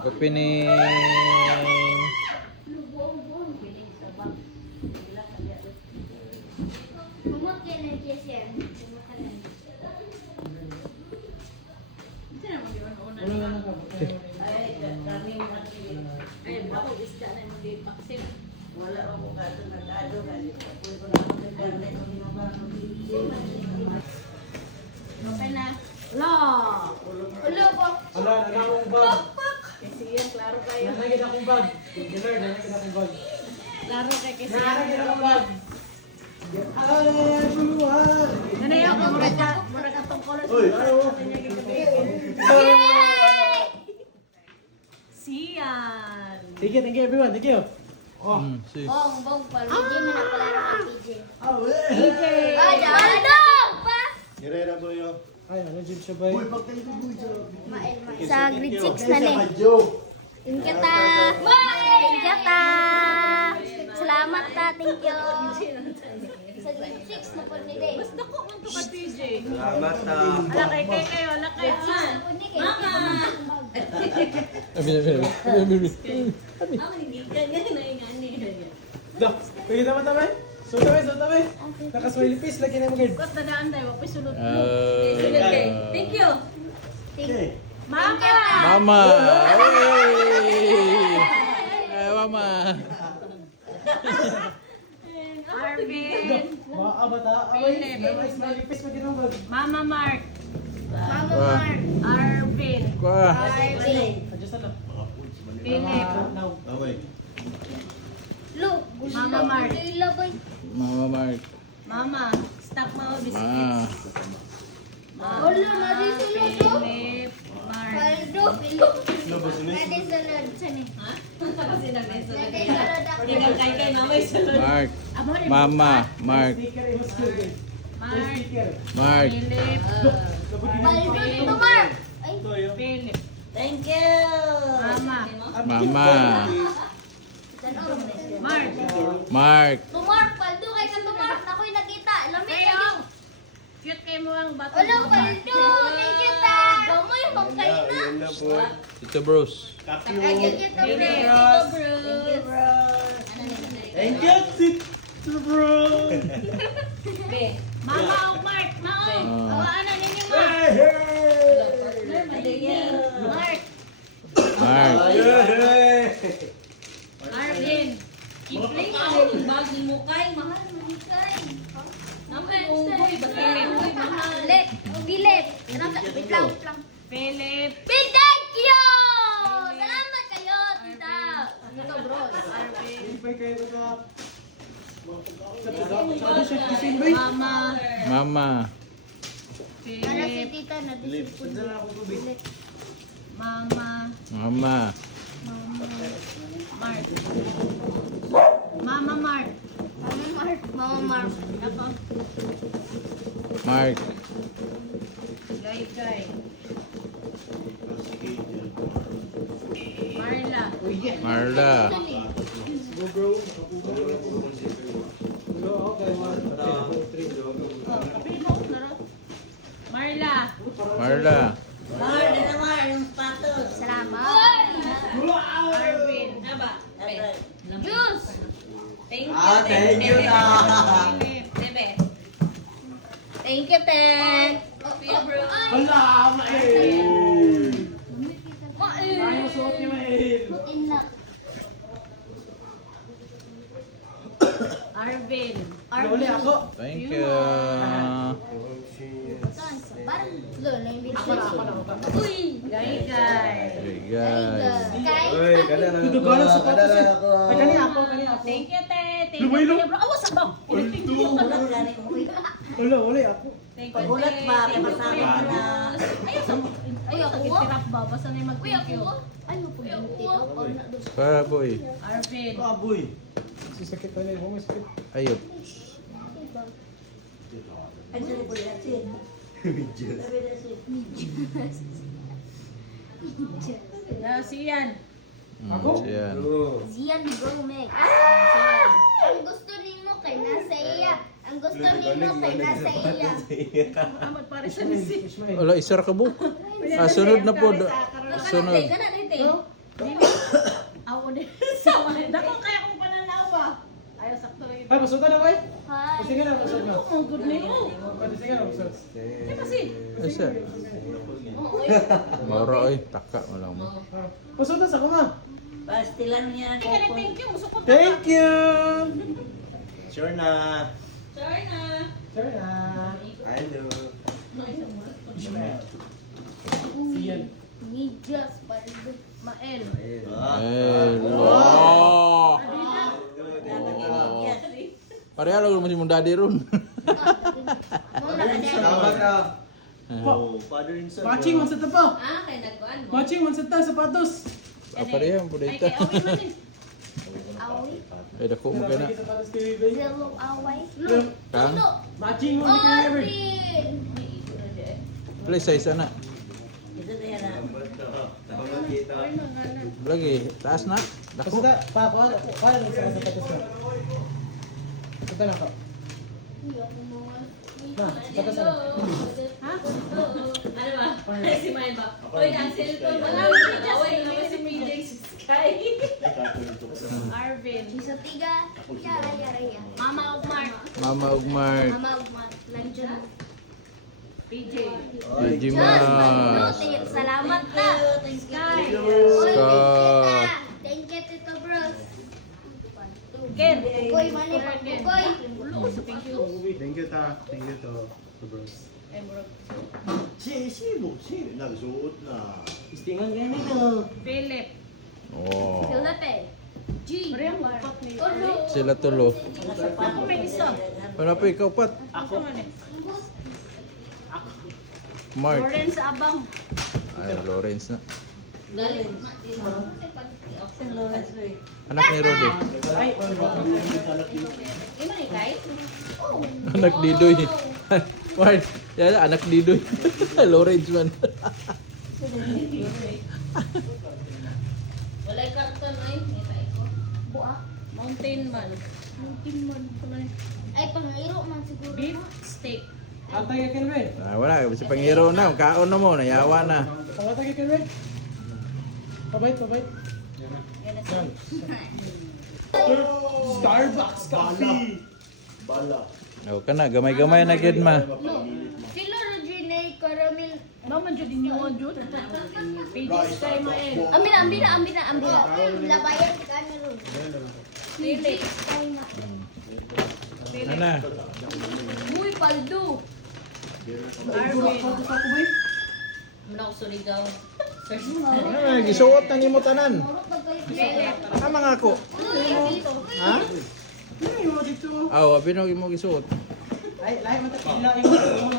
Opening. Wala ako kato nag-ado Okay na. Lo! Ulo po. Ala, nagawang bag. Kasi yan, klaro kayo. Nanagin akong bag. Ginard, nanagin akong bag. Klaro kayo kasi yan. Nanagin akong bag. Everyone! Nanay ako, murag atong colors. Uy, ayaw. Siyan. Thank you everyone. Thank you. Oh. Si. Bong, palagi mo na pala ng PJ. Ah, weh. DJ. Aldo! Pa! Girera mo yun. Ay, ano dyan siya ba? Uy, pagkain ko boy. Sa grade 6 na ni. Thank you ta. Thank you ta. Salamat ta, thank you. Sa grade 6 na po ni Day. Mas dako man to ka DJ. Salamat na. Lakay kayo, lakay. Mama! Dah, pwede naman tamay? Suta may. Nakasmiley face, lagi na magard. Kot na daan tayo, wapay sulod. Thank you. Mama! Mama. Hey. Mama. Arvin! Bata. Away, may smiley face, lagi na magard. Mama Mark! Mama Mark. Arvin! Kwa. Arvin. Adjust na. Philip! Now. Away. Lo, gusto Mama Mark. Lila boy. Mama Mark. Mama! Stop mo, Ma. biscuits. Ulo na di sila to. Philip! Mark! Aldo, Pilo. Pwede sunod sa ni. Pwede sunod ako. Mark. Mama. Mark. Sticker, imo sticker. Mark! Sticker. Mark. Philip! Aldo, dito Mark. Ay, Philip! Thank you. Mama! Mama. Mark! Mark. Tumark, paldo kay ka tumark. Ako'y nakita. Lamig Kayo! kayo. Cute kayo mo ang bato. Ulo, paldo. Thank you ta. Gamoy, bang kayo na. Ayun na po. Tito Bruce. Thank you ta, bro. Thank you, Tito Bro. Mama o Mark! Mao! Awaan na ninyo ma! Mark! Mark. Arvin! Kipling ang bag ni Mukay. Mahal mo Mukay. Namay unggoy. Philip. Mahal. Let, Philip. Wait lang. Philip. Thank you! Salamat kayo, tita. Ito, bro. Arvin. Ipay kayo na. Mama. Mama. Ano si Philip. tita na disipon? Mama. Mama. Mark. Mama Mark. Mama Mark. Mama Mark. Ako. Mark. Gay. Marla. Marla. Go bro. Hello, okay. 1, 2, 3. Kapili mo. Marla. Marla. Lord, ano mo, yung patos. Salamat. Arvin. Aba. Juice. Thank you. Thank you na. Philip. Thank you, Ted. Hala, mail. Mail. Ayaw suot niya mail. Inak. Arvin. Uli ako. Thank you. Parang lo na yung video. Uy. Gay. Hey guys. Kahit Uy, kada na. Duduganan sa Kada patos na eh. ako. Ay, kani ako. Thank you, te. Thank Lumay you, lang. bro. Awas ba? Uli ako. Thank you, Pagulat te. ba? Thank you, Masama kuya ka na. Bruce. Ayaw sa ayaw sa kitirap ba? Basta na yung Uy, mag-thank ako you. ko. Ano po yung tito? O na dos. Para boy. Arvin. Kaboy. Sisakit pa niya. Huwag sakit. Ayop. Ang sarap po yan, Sid. Sabi na, Sid. Siyan. Ako? Yan. Zian Gomez. Ang gusto nimo kay nasa iya. Ang gusto nimo kay nasa iya. Amad pare sa nisi. Ismail. Wala, isar ka bu. Sunod na po. Sunod. Kana dito. Ako din. Sama. Dako kaya kong pananawa. Ayaw sakto rin. Ay, masuta na, boy. Hi. Pasingan na, masuta na. Oh, good name. Pasingan na, masuta. Eh, kasi. Asa? Moro oy, taka mo lang mo. Masuta sa kuma. Pastilan niya ang Kaya kokon. thank you. Musukot na. Thank you! Sure na. Sorry na. Sure na. Hello. Siyan. Medyas, paldo. Mael. Hello. Pareha lang mo si mong daddy ron. Muna ka dyan. Salamat ka. Oh, father and son. Matching, mansata pa. Ah, kay nagkuan mo. Matching, mansata, sapatos. Pareha mo Ay, dito. kay Owi man din. Away. Ay dako mo kana. Sapatos kay Bebe. Zero away. Kang Matching mo, hindi kayo ever. Alvin. play size ana. Ito na yan ah. Salamat kita. Lagi taas na. Dako. Masuta, pa, kuha lang sa sapatos ka. Masuta na ka. Ma, sapatos na. Ha? Ano ba? Si May ba? Oy, ang cellphone mo Wala, lang. just Away say, naman si PJ si Sky. Arvin. Isa tiga. Yara, yara, yara. Mama of Mark. Mama ug Mark. Mama, landiyan. PJ. PJ Just, Mas. salamat na. Sky. Uy, Scott. thank you, Tito Bros. Ken. Ugoy, mani pa. Ugoy. Thank you. Thank you ta. Thank you to. Bros. Si nagsuot na. Istingan ganyan na. Philip. Oh. Philippe. G. Parehong upat ni. Ulo. Sila tulo. Ako may isa. Wala pa ikaw pat. Ako man eh. Mark. Lawrence Abang. Ay, Lawrence na. Galing. St. Lawrence Way. Anak ni Rodi. Ay, Imo ni Kai? Anak Didoy. Mark. Yan, anak Didoy. Lawrence man. Walay karton ay. Nitay ko. Buak. Mountain Man. Ay, pangiro man siguro. Beef steak. antay ka Kelvin. Ah, wala. Kasi panghiro na. Kaon na mo. Nayawa na. Pangantay ka Kelvin. Pabait, pabait. Yan na siya. Starbucks coffee. Bala. O, kana. Gamay-gamay na gid ma. Sila Regine Caramel. Naman dyan din yung Jud. PJ Sky Mael. Ambina. Labayan si Cameron. Philip. Ano na? Uy, paldo. Arvin. Muna ko suligaw. Ano, gisuot na nimo tanan. Philip. Tama nga ako. Ha? Ano mo dito? Aw, abi no mo gisuot. Ay, lahi mo tayo. Ilahin mo.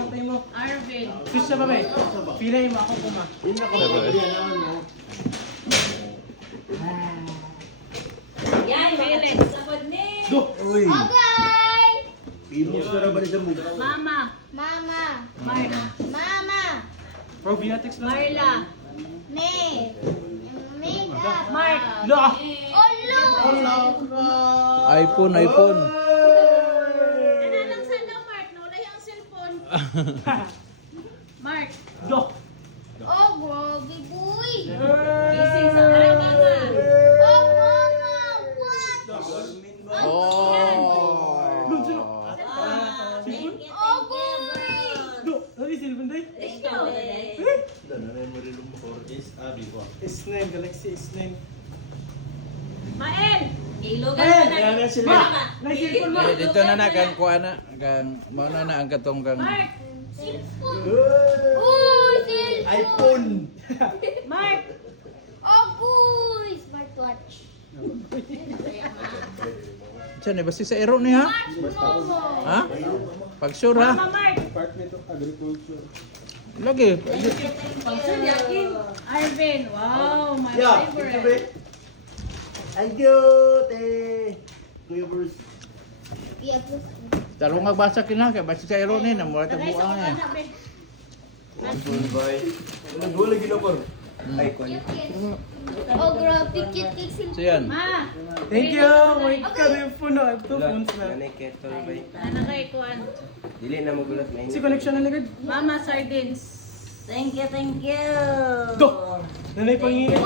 Ilahin mo. Arvin. Fish sa babay. Pilay mo ako kuma. Yan, Philip. Sapod ni. Uy. Okay. Pinos na ba nito mo? Mama. Mama. Marla. Mama. Probiotics na. Marla. Me. Makeup. Mark. La! Olo. iPhone. Ano lang sana, Mark? Nawala yung cellphone. Mark. Do! Oh, grabe, boy. Gising sa kanina. Oh, mama. What? Oh. Oh, boy. Do! Ano yung cellphone day? Ikaw. Nanay mo rin mo or is abi ko. S9, Galaxy S9. Mael. Ilogan Ayan, mo na. Kaya sila. Ma! Nai-cellphone mo! Eh, dito na na kang kuha na. Kang, mauna na ang katong kang... Mark. Uy, cellphone. iPhone. Mark. Oh, boy. Smartwatch. Saan eh, basta sa ero ni ha? Ha? Pag sure ha? Mama Mark. Department of Agriculture. Lagi. Pagsun yakin. Arvin. Wow, my Yeah, dito ba? favorite. Thank you, te. Kuya Bruce. Yeah, plus. Talong nga basa kina kay basta sa ero ni na mura ta buang eh. One boy. Wala lagi na por. Ay, ko. Oh, grabe. Cute sila. So yan. Ma. Thank you! May ka-phone na. I have 2 phones na. Nanay kettle bay. Ano kay Kuan? Dili na magulat na Si connection na nagad. Mama Sardines. Thank you. Do! Nanay pangingin.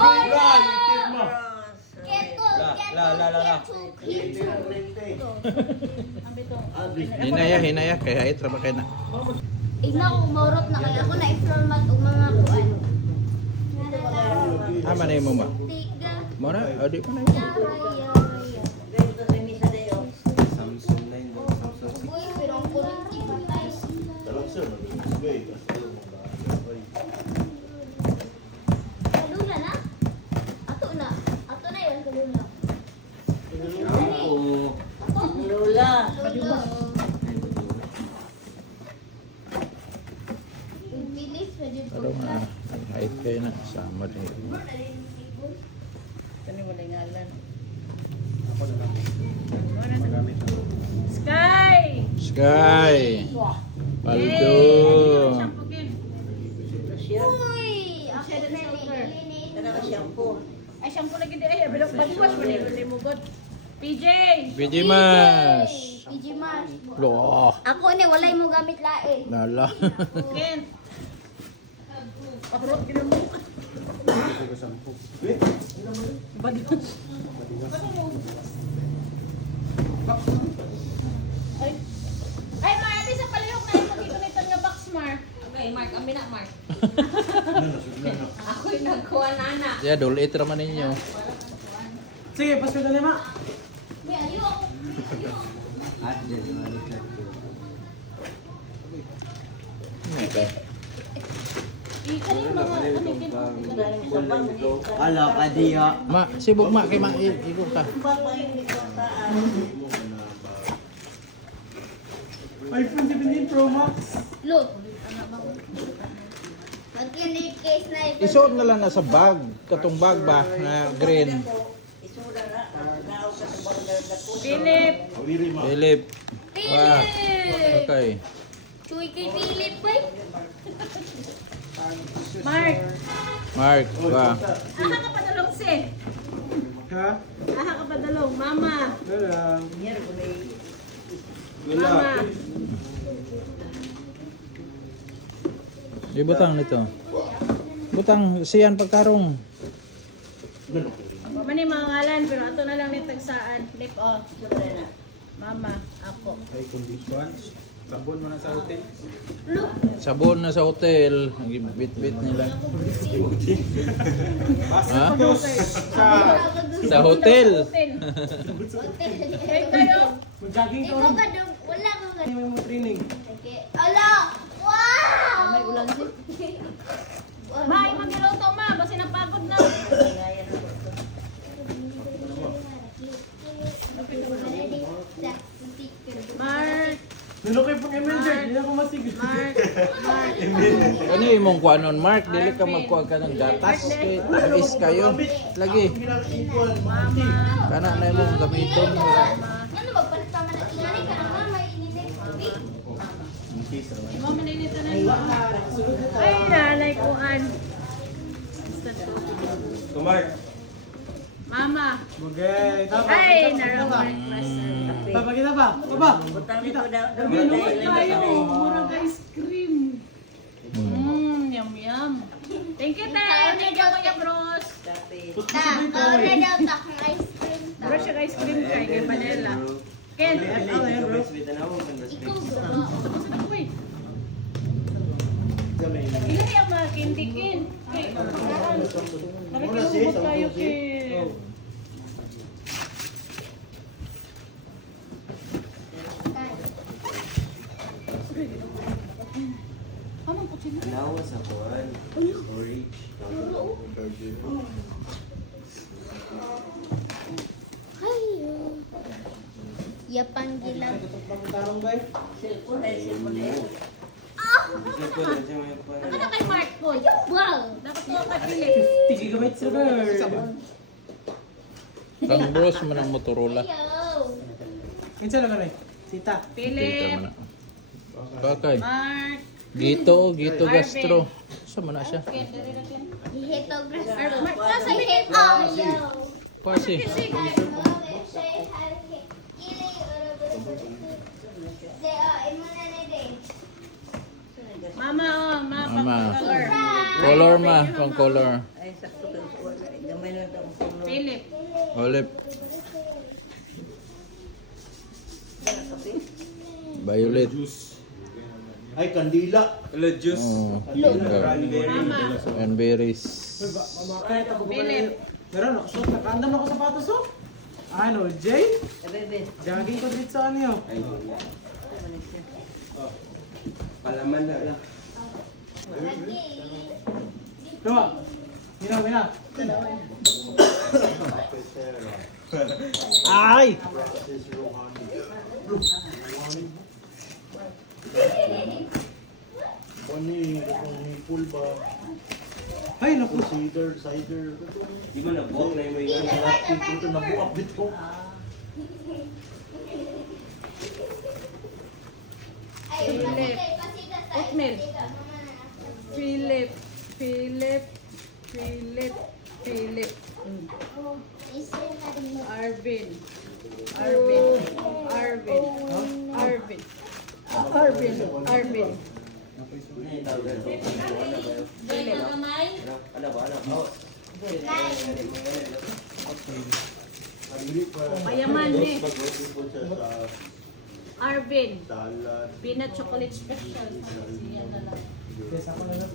Hinaya, kaya itra ba kayo na? Igna ko umorot na kaya ako na i-floor mat o mga kuan. Ama na mo ba? Tiga. Mo na? O di pa na yun. Yaraya. Dito sa misa na yun. Samsung na yun. Samsung 6. Uy, pero ang kulit iba guys. Kalula na? Ato na. Ato na yun, kalula. Lula. Kalula. Bilis, pwede po. Pero nga, height kayo na. Sama din. Kani wala ngalan. Sky! Sky! Paldo! Shampooin. Uy! Ako na linis. Kana ka shampoo. Ay, shampoo lagi di ay. Balik body wash mo mo god. PJ! PJ Mas! PG Mars. Lo! Ako ni walay mo gamit lain. Lala! Ken. Pakurot gina mo. Body wash. Ay. Ay, Marty sa palihog na ito dito nito nga box, Mar. Okay, Mark, kami na, Mark. Ako'y nagkuha na. Yeah, dulit naman ninyo. Sige, pasko na lima. May ayo. At dyan yung ano ka. Okay. Ikan yung mga ano kin. Ala ka diya. Ma, sibog ma, kay ma, igo ka. iPhone 17 Pro Max. Look. Magkinig case na ito. Isuot na lang na sa bag. Katong bag ba, na green. Isuda na. Naaw ka sa banggar na po. Philip. Philip. Wow. Philip! Okay. Chuy kay Philip, boy. Mark. Mark, ba? Aha ka padalong si. Ha? Aha ka padalong. Mama. Wala. Mama. Ibutang nito. Butang siyan pagkarong. Mani mga ngalan, pero ato na lang ni tagsaan. Flip off. Mama, ako. Ay, conditions. Sabon mo na sa hotel. Sabon na sa hotel. Ang bit-bit nila. Ha? Sa hotel. Hotel. Hey, kayo. Mag-jogging ka Ikaw rin. ka daw. Wala ka nga. May mo training. Okay. Ala! Wow! May ulan din. Ma, magniluto ma. Basi napagod na. Mark. Nalukay pang emerger. Hindi na ako masigil. Mark. Mark. Ano yung mong kuanon, Mark? Dili ka magkuha ka ng gatas. Kay tamis kayo. Lagi. Mama. Kana na yung mong gamiton. Ano ba? Palit pa man ang ingani ka na nga. May ininig. Mama, nainito na yun. Ay, nanay ko, An. Kumark. Mama. Bugay. Tama. Ay, naroon. Tama kita ba? Baba. Butang dito daw. Binuot tayo. Murag ice cream. Yum, yum. Thank you, Tay. Thank you, Kuya Bros. Ta, na daw ta kung ice cream ta. Bros, yung ice cream kay kay Manila. Ken, uy. Ilan yung mga kintikin? Kay, nakikiubot tayo kay... Anong kutsin? Nawa sa kuwan. Storage. Hayo. Yapan gilang. Tarong ba? Cellphone ay cellphone eh. Isa po lang siya may kuwan. Ano kay Mark po? Wow! Dapat mo ka Philip. Tigigabait sa girl. Kang bros man ang Motorola. Yo! Kinsa lang kami? Sita. Dito Philip. man na. Bakay. Mark. Gito gastro. Sa man na siya. Ken, dali na Ken. Hihito grass. Mark, nasa Philip. Oh, yo! Pasi. Mama, oh, Mama. color. Color ma, pang color. Ay sakto Philip. Olive. Violet. Ay, kandila. Hello, juice. Oh, Cranberry. and berries. Kahit ako ba Philip. meron ako, so, nakaandam na ako sapatos, oh. Ano, Jay? Jogging ko dito sa ano yun. Palaman na lang. Diba? Mina. Ay! Ay, naku. Cider. Di mo nabuak na yung may ito nabuak bit ko. Philip. Oatmeal. Philip. Arvin. Joy na kamay. Ano ba? Oh. Payaman eh. Arvin. Peanut chocolate special. Yan na lang. Yes, ako na lang.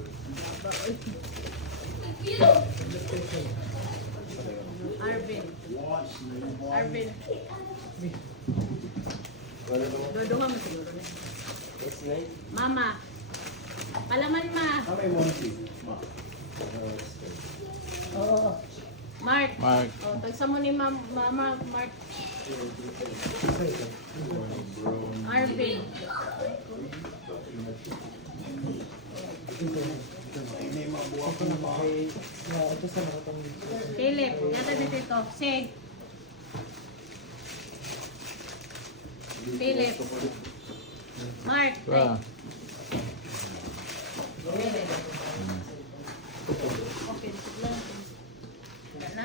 Arvin. Dodoha mo siguro na. Mama. Palaman ma. Mark. Mark. Oh, tagsa mo ni Mama Mark. Arvin. Ito sa nakatang Philip. Yata dito ito. Sig. Philip. Mark. Wow. Okay, lang. Wala na?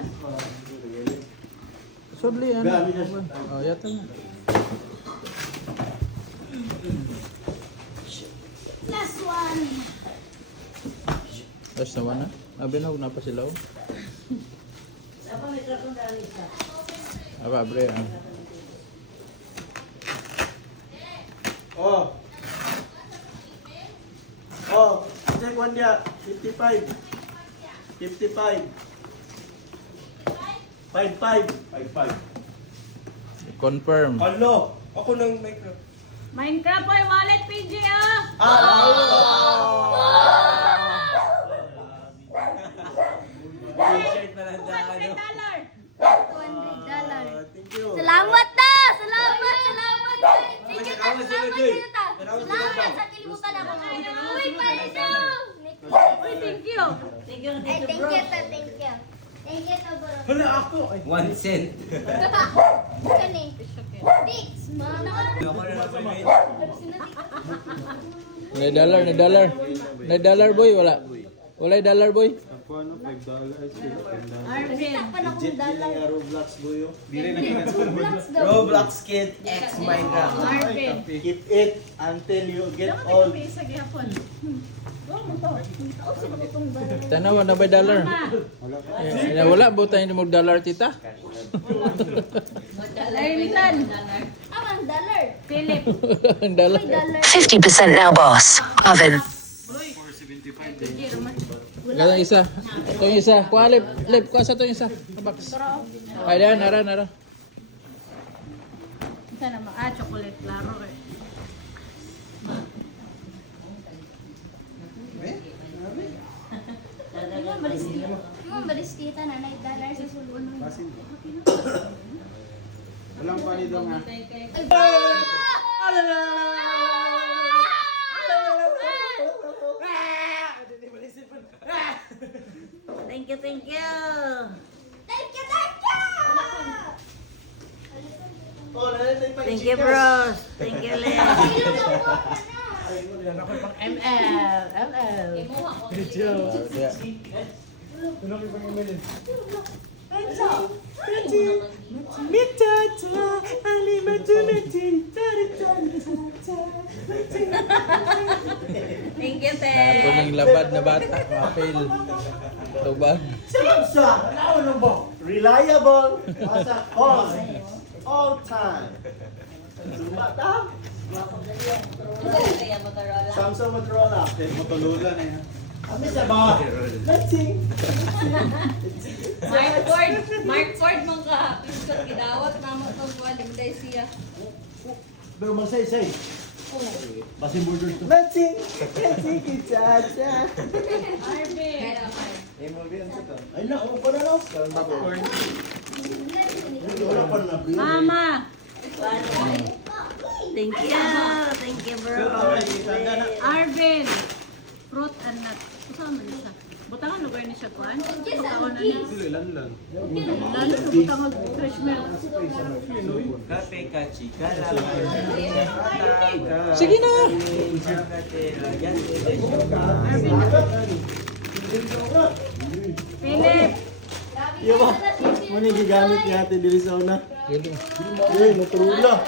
Sudli yan. Oh, yata na. Last one. Last na one na? Abinaw na pa sila. Oh. Aba, abre. Check one dia. 55. 55. Confirm. Hello. Ako nang micro. Minecraft boy wallet PJ ah! T-shirt na lang $200. $200. Thank you. Salamat na! Salamat! Thank you, salamat sa kilimutan ako. Uy, pala siya! Uy, thank you. Thank you, Thank you, bro. Hala ako. 1 cent. Kani? Bix, mama. May dollar boy, wala. Wala dollar boy. Arvin. Pa na kong dollar. Roblox buyo. Roblox daw. Roblox Kid X Minecraft. Arvin. Keep it until you get Dapat old. ipisa gihapon. Tanawa na ba dollar? Wala ba tayo mo dollar tita? Lainitan. Ang dollar. Philip. Ang dollar. 50% now, boss. Oven. Ganyan isa. Ito yung isa. Kuha lip. Kuha sa ito yung isa. Box. Ay, yan. Nara. Isa naman. Chocolate. Klaro eh. Balis kita na $9 sa sulunod. Walang palido nga. Thank you. Thank you. Oh, nalatay pa Thank you, bros. Thank you, Len. Imuha ko. Yeah. Ano kayo pang email? Thank you, te. Nato ng labad na bata, kapil. Tubag. Reliable. Basta all time. Sumata. Kaya Motorola. Samsung Motorola. Motorola na yan. Kami sa ba? Let's sing. Mark Ford mong ka. Piskot gidawat namo tong kuan ligday siya. Pero magsay-say. Basin borders to. Let's sing. Let's sing. Cha-cha. Ay na, ano pa na no? Wala pa na. Mama. Thank you. Thank you, bro. Arvin. Fruit and nut. Saan man siya? Butangan lugar ni siya kuan. Butangan na niya. Lalo sa butangan fresh milk. Sige na. Arvin. Philip. Iyo ba? Muna gigamit ni ate diri sa una. Eh, Motorola.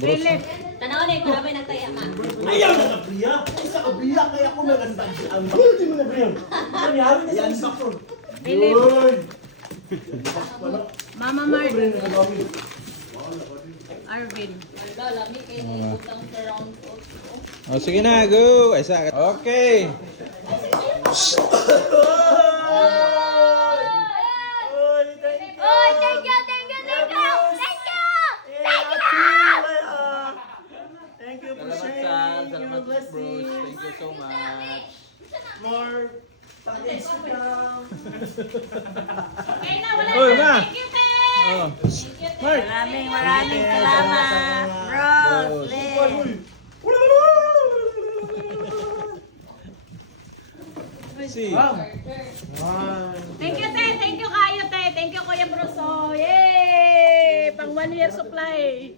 Philip. Tanaw ni ko kami nagtaya ma. Ayaw na nabriya. Isa ka briya kaya ako nag-unbox. Hindi mo nabriya. Ano yari na sa insakto? Philip. Yun. Mama Mark. Arvin. Lami kay butang surround ko. O, sige na, go. Isa. Okay. Oh, thank you, thank you, thank you! Thank you! Thank you! Thank you for Salamat sharing sa your salamat Bruce. blessings. Thank you so much. More package to come. Okay na, wala Oy, na. ma. Thank you, te. Oh. Mark. Maraming salamat, bro. Si. Thank you, te. Thank you kayo, te. Thank you, Kuya Bruso. Yay! Pang 1 year supply.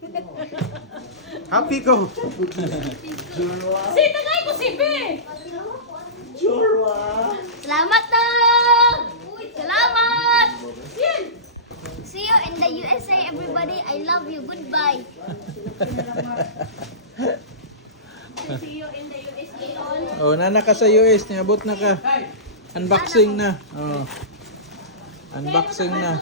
Happy ko. Sino nga ko si B? Jorwa. Salamat dong! Salamat! See you in the USA, everybody. I love you. Goodbye. See you in the USA. Oh, nana ka sa US, niabot na ka. Unboxing na. Oh. Unboxing na.